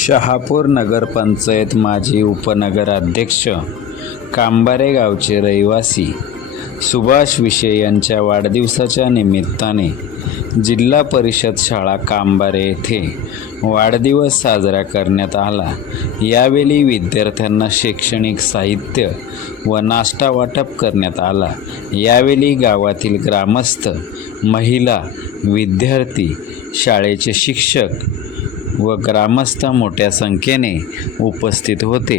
शहापूर नगरपंचायत माजी उपनगराध्यक्ष कांबारे गावचे रहिवासी सुभाष विषय यांच्या वाढदिवसाच्या निमित्ताने जिल्हा परिषद शाळा कांबारे येथे वाढदिवस साजरा करण्यात आला. यावेळी विद्यार्थ्यांना शैक्षणिक साहित्य व नाश्ता वाटप करण्यात आला. यावेळी गावातील ग्रामस्थ महिला विद्यार्थी शाळेचे शिक्षक व ग्रामस्थ मोठ्या संख्येने उपस्थित होते.